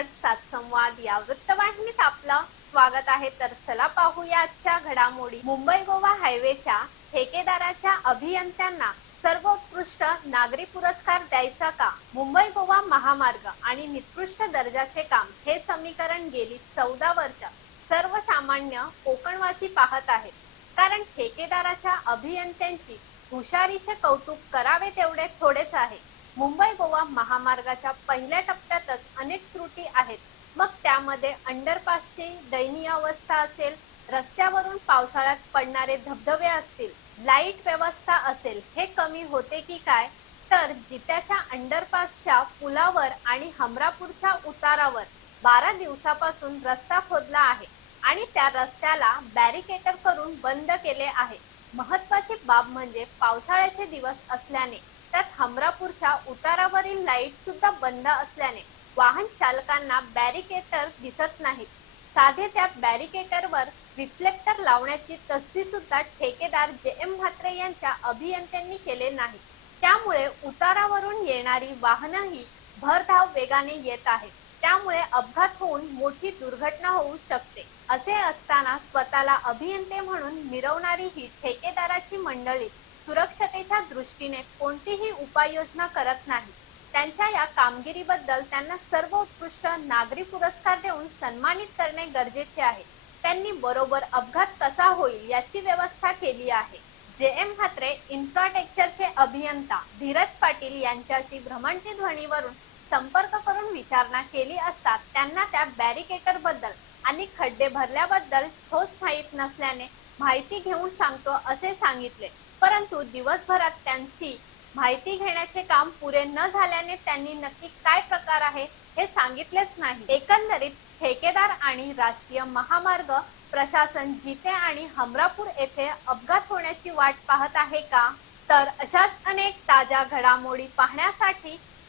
Cut सात संवाद या वृत्तवाहिनीत आपलं स्वागत आहे. तर चला पाहूया आजच्या घडामोडी. मुंबई गोवा हायवेच्या ठेकेदाराच्या अभियंत्यांना सर्वोत्कृष्ट नागरी पुरस्कार द्यायचा का? मुंबई गोवा महामार्ग आणि निकृष्ट दर्जाचे काम हे समीकरण गेली चौदा वर्ष. सर्वसामान्य कोकणवासी पाहत आहेत. कारण ठेकेदाराच्या अभियंत्यांची हुशारीचे कौतुक करावे तेवढे थोडेच आहे. मुंबई गोवा महामार्गाच्या पहिल्या टप्प्यातच अनेक त्रुटी आहेत. मग त्यामध्ये अंडरपासची दयनीय अवस्था असेल रस्त्यावरून पावसाळ्यात पडणारे धबधबे असतील लाइट व्यवस्था असेल हे कमी होते की काय? तर जित्याच्या अंडरपासच्या पुलावर आणि हमरापूरच्या उतारावर बारा दिवसापासून रस्ता खोदला आहे आणि त्या रस्त्याला बॅरिकेटर करून बंद केले आहे. महत्वाची बाब म्हणजे पावसाळ्याचे दिवस असल्याने त्यात हमरापूरच्या उतारावरील लाइट सुद्धा बंद असल्याने वाहन चालकांना बॅरिकेटर दिसत नाहीत. साधे त्या बॅरिकेटरवर रिफ्लेक्टर लावण्याची तस्ती सुद्धा ठेकेदार जे एम म्हात्रे यांच्या अभियंत्यांनी केले नाही. त्यामुळे उतारावरून येणारी वाहनही भरधाव वेगाने येत आहेत. त्यामुळे अपघात होऊन मोठी दुर्घटना होऊ शकते. असे असताना स्वतःला अभियंते म्हणून मिरवणारी ही ठेकेदाराची मंडळी सुरक्षतेच्या दृष्टीने कोणतीही उपाययोजना करत नाही. त्यांच्या या कामगिरीबद्दल त्यांना सर्वोत्कृष्ट नागरी पुरस्कार देऊन सन्मानित करणे गरजेचे आहे. त्यांनी बरोबर अपघात कसा होईल याची व्यवस्था केली आहे. जे एम हात्रे इन्फ्राटेक्चरचे अभियंता धीरज पाटील यांच्याशी भ्रमंती ध्वनीवरून संपर्क करून विचारणा केली असता त्यांना त्या बॅरिकेटरबद्दल आणि खड्डे भरल्याबद्दल ठोस माहीत नसल्याने माहिती घेऊन सांगतो असे सांगितले. परंतु दिवसभरात त्यांची माहिती घेण्याचे काम पुरे न झाल्याने त्यांनी नक्की काय प्रकार आहे हे सांगितलेच नाही. एकंदरीत ठेकेदार आणि राष्ट्रीय महामार्ग प्रशासन जिथे आणि हमरापूर येथे अपघात होण्याची वाट पाहत आहे का? तर अशाच अनेक ताज्या घडामोडी पाहण्यासाठी